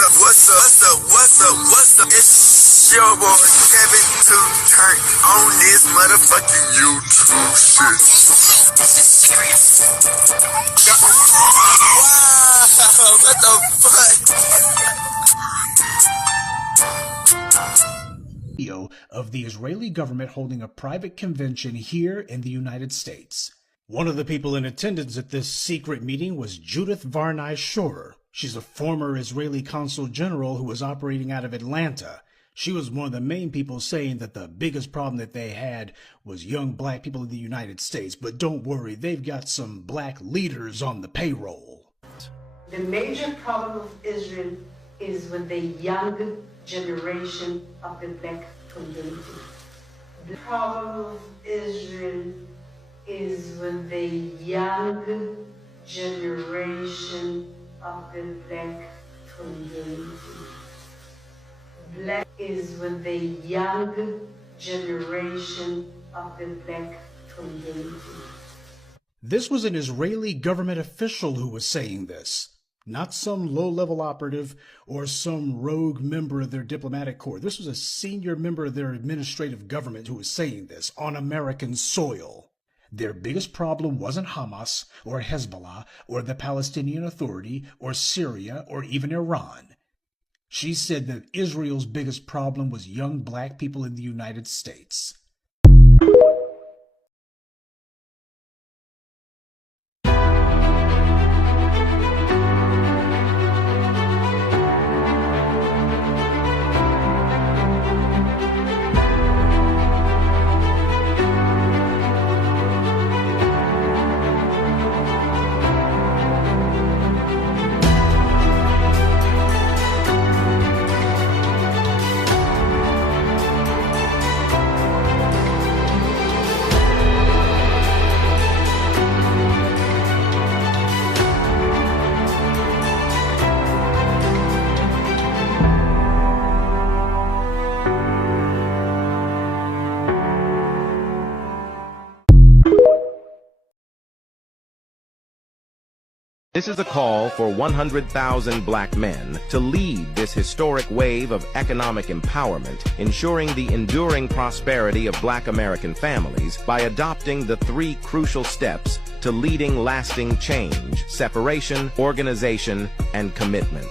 What's up? It's your boy Kevin to turn on this motherfucking YouTube shit. This is serious. Wow, what the fuck? Video of the Israeli government holding a private convention here in the United States. One of the people in attendance at this secret meeting was Judith Varney Schorer. She's a former Israeli consul general who was operating out of Atlanta. She was one of the main people saying that the biggest problem that they had was young black people in the United States. But don't worry, they've got some black leaders on the payroll. The major problem of Israel is with the young generation of the black community. The problem of Israel is with the young generation of the black community. Black is with the young generation of the black community. This was an Israeli government official who was saying this, not some low-level operative or some rogue member of their diplomatic corps. This was a senior member of their administrative government who was saying this on American soil. Their biggest problem wasn't Hamas or Hezbollah or the Palestinian Authority or Syria or even Iran. She said that Israel's biggest problem was young black people in the United States. This is a call for 100,000 black men to lead this historic wave of economic empowerment, ensuring the enduring prosperity of black American families by adopting the 3 crucial steps to leading lasting change: separation, organization, and commitment.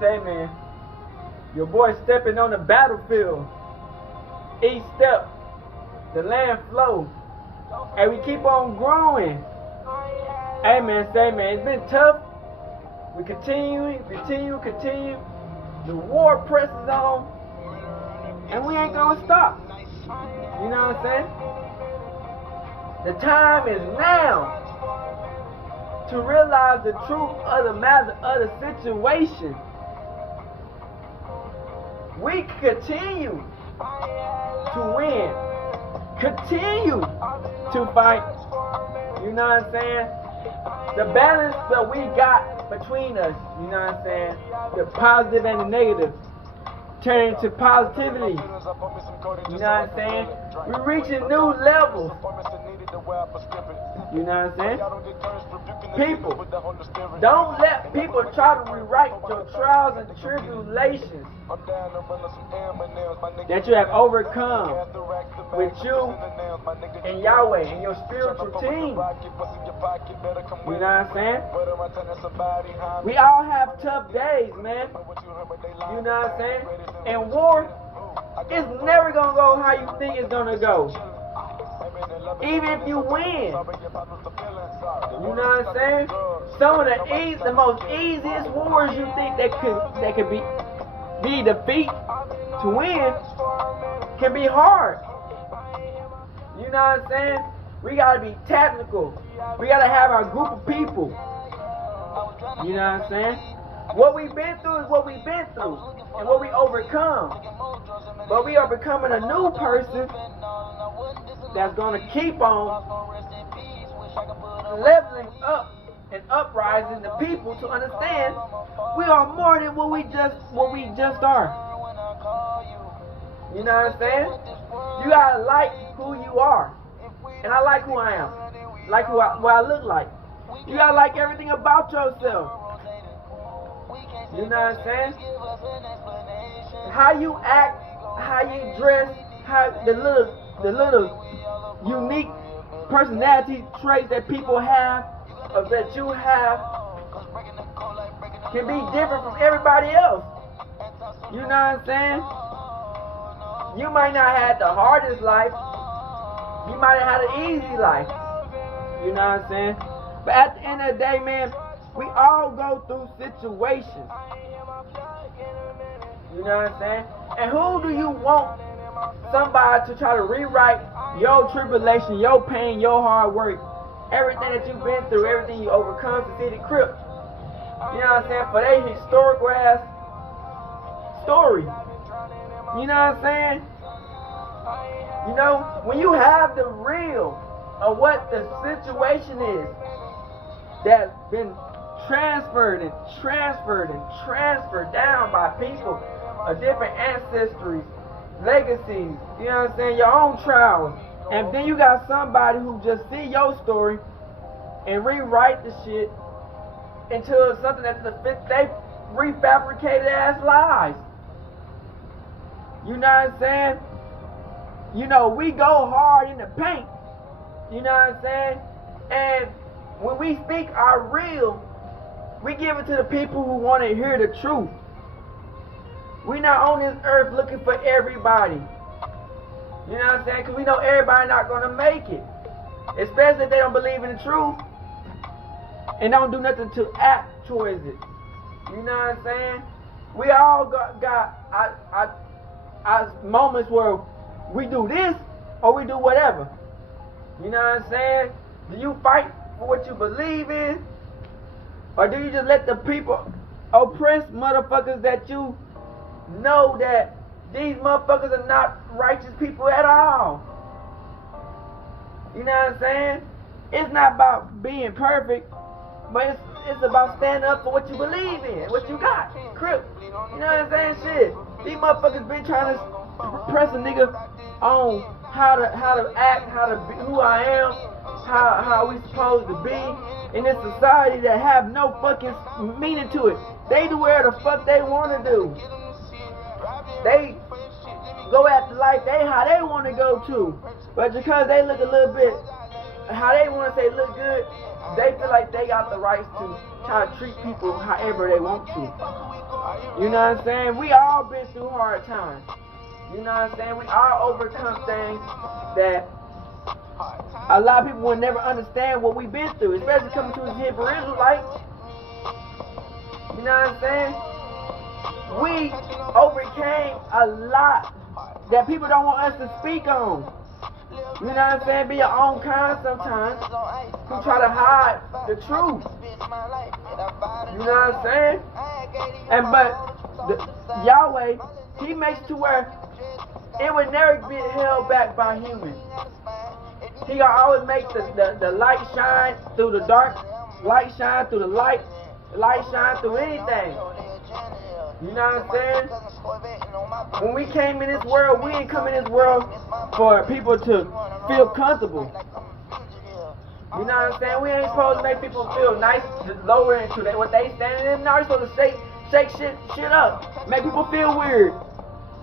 Say man, your boy stepping on the battlefield. Each step, the land flow, and we keep on growing. Hey man, say man, it's been tough. We continue. The war presses on, and we ain't gonna stop. You know what I'm saying? The time is now to realize the truth of the matter of the situation. We continue to win, continue to fight. You know what I'm saying? The balance that we got between us, you know what I'm saying? The positive and the negative turn to positivity. You know what I'm saying? We're reaching new levels. You know what I'm saying? People, don't let people try to rewrite your trials and tribulations that you have overcome with you and Yahweh and your spiritual team. You know what I'm saying? We all have tough days, man. You know what I'm saying? In war, It's never gonna go how you think it's gonna go. Even if you win. You know what I'm saying? Some of the most easiest wars you think that could be defeat to win can be hard. You know what I'm saying? We gotta be tactical. We gotta have our group of people. You know what I'm saying? What we've been through is what we've been through and what we overcome. But we are becoming a new person that's gonna keep on leveling up and uprising the people to understand we are more than what we just are. You know what I'm saying? You gotta like who you are. And I like who I am. Like what I look like. You gotta like everything about yourself. You know what I'm saying? How you act, how you dress, how the little unique personality traits that people have, or that you have, can be different from everybody else. You know what I'm saying? You might not have the hardest life. You might have had an easy life. You know what I'm saying? But at the end of the day, man, we all go through situations. You know what I'm saying? And who do you want somebody to try to rewrite your tribulation, your pain, your hard work, everything that you've been through, everything you overcome to see the crib? You know what I'm saying? For their historical ass story. You know what I'm saying? You know, when you have the real of what the situation is that's been transferred down by people of different ancestries, legacies, you know what I'm saying, your own trials, and then you got somebody who just see your story and rewrite the shit into something that they refabricated as lies. You know what I'm saying? You know, we go hard in the paint. You know what I'm saying? And when we speak our real, we give it to the people who want to hear the truth. We're not on this earth looking for everybody. You know what I'm saying? Because we know everybody not going to make it. Especially if they don't believe in the truth and don't do nothing to act towards it. You know what I'm saying? We all got our moments where we do this or we do whatever. You know what I'm saying? Do you fight for what you believe in? Or do you just let the people oppress motherfuckers that you know that these motherfuckers are not righteous people at all? You know what I'm saying? It's not about being perfect, but it's about standing up for what you believe in, what you got. Crip. You know what I'm saying? Shit. These motherfuckers been trying to press a nigga on how to act, how to be, who I am, how we supposed to be in this society that have no fucking meaning to it. They do whatever the fuck they want to do. They go after life how they want to go to. But because they look a little bit how they want to say look good, they feel like they got the rights to try to treat people however they want to. You know what I'm saying? We all been through hard times. You know what I'm saying? We all overcome things that a lot of people will never understand what we've been through, especially coming to the Hebrew Israelites. You know what I'm saying? We overcame a lot that people don't want us to speak on. You know what I'm saying? Be your own kind sometimes. Who try to hide the truth. You know what I'm saying? But Yahweh, He makes to where it would never be held back by humans. He gonna always make the light shine through the dark, light shine through the light shine through anything. You know what I'm saying? When we came in this world, we didn't come in this world for people to feel comfortable. You know what I'm saying? We ain't supposed to make people feel nice, lower into what they standing in. No, we're supposed to shake shit up, make people feel weird,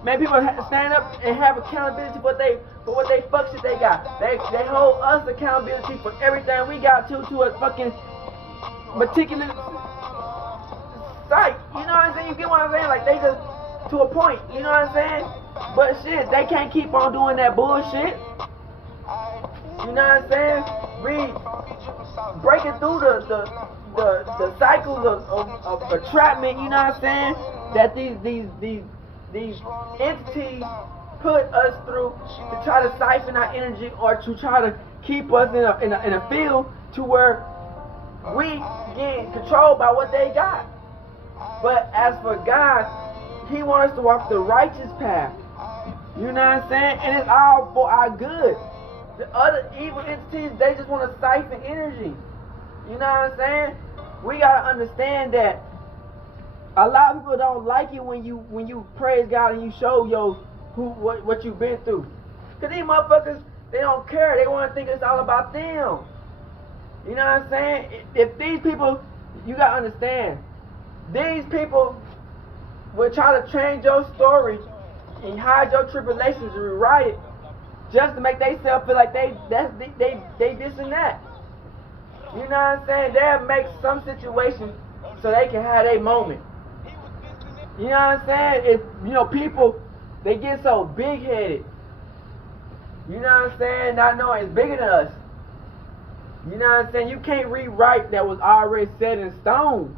make people stand up and have accountability for what they fuck shit they got. They hold us accountability for everything we got to a fucking meticulous sight. You know what I'm saying? You get what I'm saying? Like they just to a point. You know what I'm saying? But shit, they can't keep on doing that bullshit. You know what I'm saying? We breaking through the cycles of entrapment, you know what I'm saying? That these entities put us through to try to siphon our energy or to try to keep us in a field to where we get controlled by what they got. But as for God, He wants us to walk the righteous path. You know what I'm saying? And it's all for our good. The other evil entities, they just want to siphon energy. You know what I'm saying? We gotta understand that a lot of people don't like it when you praise God and you show what you've been through. Cause these motherfuckers, they don't care. They want to think it's all about them. You know what I'm saying? If these people, you gotta understand, these people will try to change your story and hide your tribulations and rewrite it just to make themselves feel like they this and that. You know what I'm saying? They'll make some situation so they can have their moment. You know what I'm saying? If people, they get so big headed. You know what I'm saying? Not knowing it's bigger than us. You know what I'm saying? You can't rewrite that was already set in stone.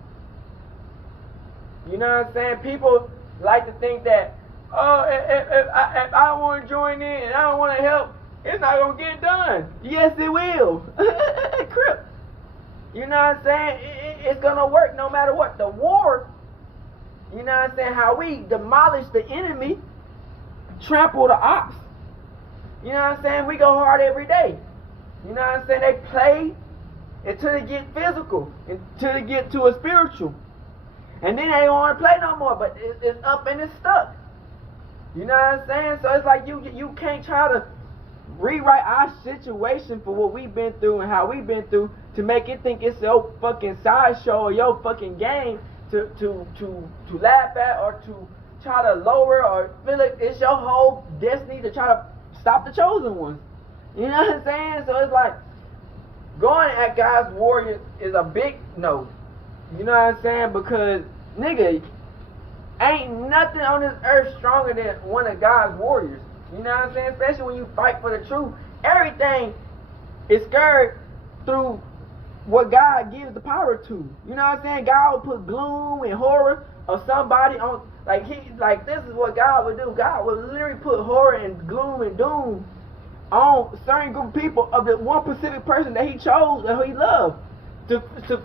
You know what I'm saying? People like to think that, oh, if I want to join in and I don't want to help, it's not going to get done. Yes, it will. Crip. You know what I'm saying? It's going to work no matter what. The war, you know what I'm saying? How we demolish the enemy, trample the Opps. You know what I'm saying? We go hard every day. You know what I'm saying? They play until they get physical, until they get to a spiritual. And then they don't want to play no more, but it's up and it's stuck. You know what I'm saying? So it's like you can't try to rewrite our situation for what we've been through and how we've been through to make it think it's your fucking sideshow or your fucking game to laugh at or to try to lower or feel like it's your whole destiny to try to stop the chosen ones. You know what I'm saying? So it's like going at God's warriors is a big no. You know what I'm saying? Because nigga, ain't nothing on this earth stronger than one of God's warriors. You know what I'm saying? Especially when you fight for the truth. Everything is scared through what God gives the power to. You know what I'm saying? God will put gloom and horror of somebody on, like this is what God would do. God would literally put horror and gloom and doom on a certain group of people of the one specific person that He chose and who He loved to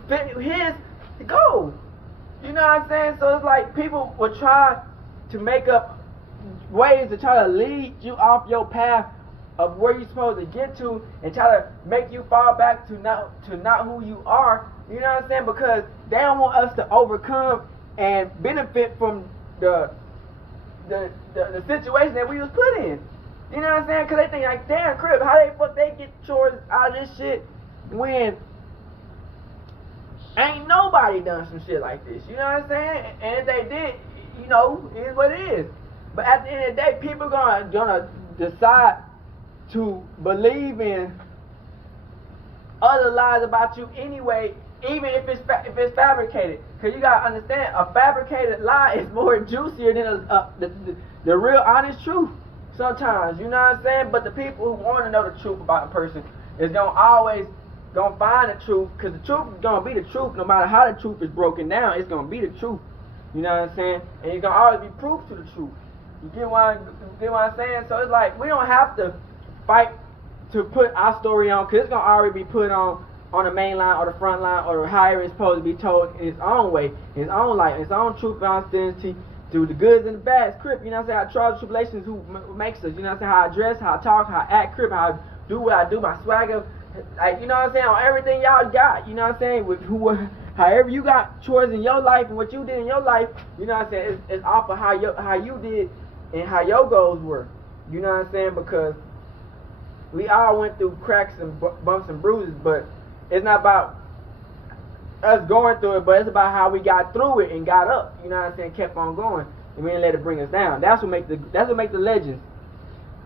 fit His goal. You know what I'm saying? So it's like people will try to make up ways to try to lead you off your path of where you're supposed to get to and try to make you fall back to not who you are. You know what I'm saying? Because they don't want us to overcome and benefit from the situation that we was put in. You know what I'm saying? Because they think like, damn, Crip, how they get chores out of this shit when ain't nobody done some shit like this. You know what I'm saying? And if they did, it is what it is. But at the end of the day, people gonna decide to believe in other lies about you anyway, even if it's fabricated. Because you gotta understand, a fabricated lie is more juicier than the real honest truth. Sometimes, you know what I'm saying? But the people who want to know the truth about a person is gonna find the truth, because the truth is gonna be the truth. No matter how the truth is broken down, it's gonna be the truth. You know what I'm saying? And it's gonna always be proof to the truth. You get what I'm saying? So it's like we don't have to fight to put our story on, because it's gonna already be put on the main line or the front line or however it's supposed to be told in its own way, in its own light, in its own truth and authenticity, through the goods and the bads. Crip, you know what I'm saying? How trials, tribulations, who makes us, you know what I'm saying? How I dress, how I talk, how I act, Crip, how I do what I do, my swagger, like, you know what I'm saying? On everything y'all got, you know what I'm saying? With however you got chores in your life and what you did in your life, you know what I'm saying? It's off of how you did and how your goals were. You know what I'm saying? Because we all went through cracks and bumps and bruises, but it's not about us going through it, but it's about how we got through it and got up. You know what I'm saying? Kept on going, and we didn't let it bring us down. That's what make the legends.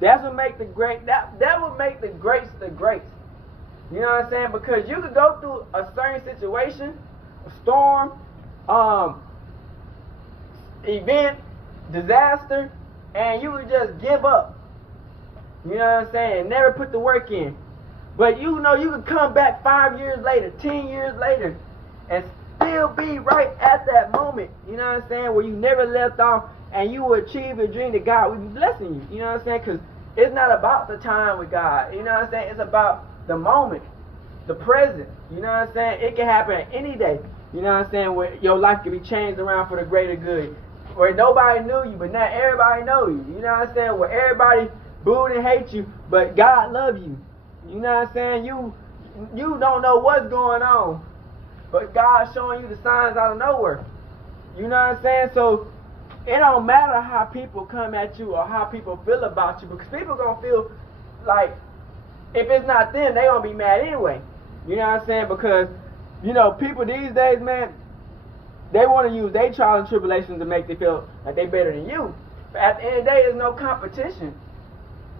That's what make the great. That would make the greats the greats. You know what I'm saying? Because you could go through a certain situation, a storm, event, disaster, and you would just give up. You know what I'm saying? Never put the work in. But you know you could come back 5 years later, 10 years later, and still be right at that moment. You know what I'm saying? Where you never left off, and you will achieve your dream that God will be blessing you. You know what I'm saying? Because it's not about the time with God. You know what I'm saying? It's about the moment, the present. You know what I'm saying? It can happen any day. You know what I'm saying? Where your life can be changed around for the greater good. Where nobody knew you, but now everybody know you. You know what I'm saying? Where everybody booed and hate you, but God love you. You know what I'm saying? You don't know what's going on, but God's showing you the signs out of nowhere. You know what I'm saying? So it don't matter how people come at you or how people feel about you, because people gonna feel like if it's not them, they gonna be mad anyway. You know what I'm saying? Because you know people these days, man, they want to use their trials and tribulations to make them feel like they better than you. But at the end of the day, there's no competition.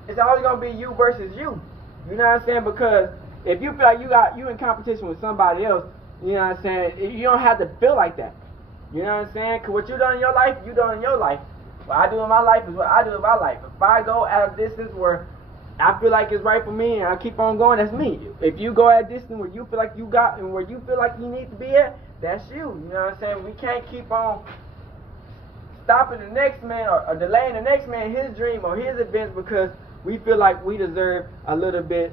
It's always gonna be you versus you. You know what I'm saying? Because if you feel like you in competition with somebody else, you know what I'm saying? You don't have to feel like that. You know what I'm saying? Because what you done in your life, you done in your life. What I do in my life is what I do in my life. If I go at a distance where I feel like it's right for me and I keep on going, that's me. If you go at a distance where you feel like you got and where you feel like you need to be at, that's you. You know what I'm saying? We can't keep on stopping the next man or delaying the next man his dream or his events because we feel like we deserve a little bit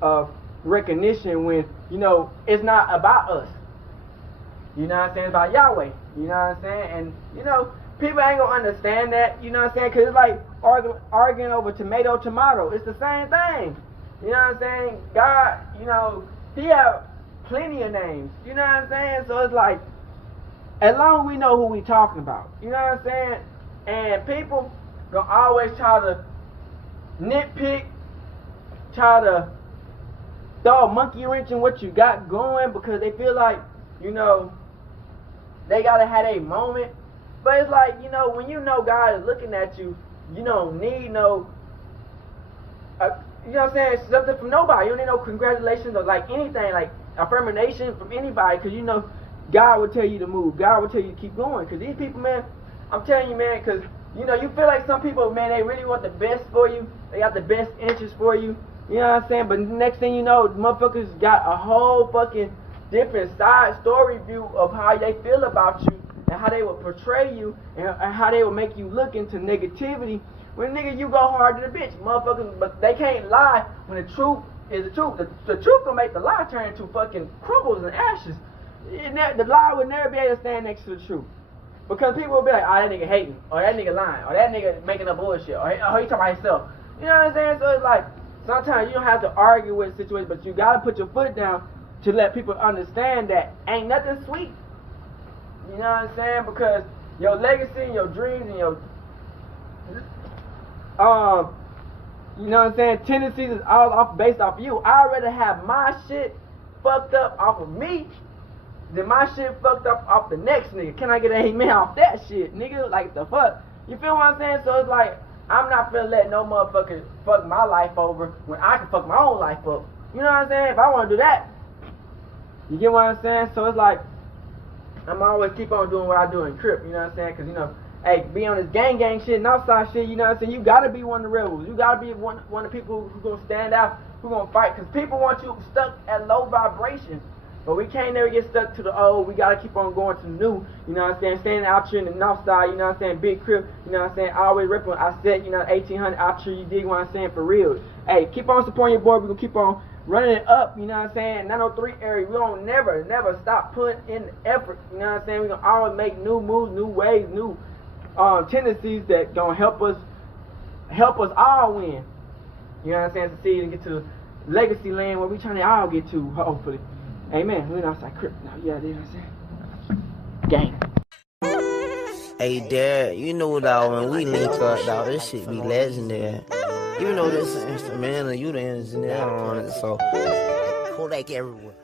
of recognition when, you know, it's not about us. You know what I'm saying? It's about Yahweh. You know what I'm saying? And, you know, people ain't going to understand that. You know what I'm saying? Because it's like arguing over tomato. It's the same thing. You know what I'm saying? God, you know, he have plenty of names. You know what I'm saying? So it's like, as long as we know who we talking about. You know what I'm saying? And people going to always try to nitpick, try to throw a monkey wrench in what you got going because they feel like, you know, they gotta have a moment. But it's like, you know, when you know God is looking at you, you don't need no, you know what I'm saying, something from nobody. You don't need no congratulations or like anything, like affirmation from anybody, because you know God will tell you to move. God will tell you to keep going. Because these people, man, I'm telling you, man, because you know, you feel like some people, man, they really want the best for you. They got the best interest for you. You know what I'm saying? But next thing you know, motherfuckers got a whole fucking different side story view of how they feel about you and how they will portray you and how they will make you look into negativity. When nigga, you go hard to the bitch, motherfuckers, but they can't lie when the truth is the truth. The truth gonna make the lie turn into fucking crumbles and ashes. The lie would never be able to stand next to the truth. Because people will be like, oh, that nigga hating, or that nigga lying, or that nigga making up bullshit, or he talking about himself. You know what I'm saying? So it's like, sometimes you don't have to argue with situations, but you gotta put your foot down to let people understand that ain't nothing sweet. You know what I'm saying? Because your legacy and your dreams and your, you know what I'm saying, tendencies is all based off you. I'd rather have my shit fucked up off of me then my shit fucked up off the next nigga. Can I get an amen off that shit, nigga? Like, the fuck? You feel what I'm saying? So it's like, I'm not finna let no motherfucker fuck my life over when I can fuck my own life up. You know what I'm saying? If I want to do that, you get what I'm saying? So it's like, I'm always keep on doing what I do in Crip, you know what I'm saying? Because, you know, hey, be on this gang shit and outside shit, you know what I'm saying? You gotta be one of the rebels. You gotta be one of the people who gonna stand out, who gonna fight. Because people want you stuck at low vibrations. But we can't never get stuck to the old. We gotta keep on going to the new. You know what I'm saying? Standing out here in the north side, you know what I'm saying? Big Crip, you know what I'm saying? Always ripping. I said, you know, 1800 out here, you dig what I'm saying? For real. Hey, keep on supporting your boy. We're gonna keep on running it up, you know what I'm saying? 903 area, we don't never stop putting in effort, you know what I'm saying? We're gonna always make new moves, new ways, new tendencies that gonna help us all win. You know what I'm saying? Succeed and get to the legacy land where we trying to all get to, hopefully. Amen. We're outside Crip now. Yeah, you know what I'm saying? Gang. Hey, Dad, you know, dog, when we link up, dog, this shit be legendary. You know this instrumental, you the engineer on it, so Kodak everywhere.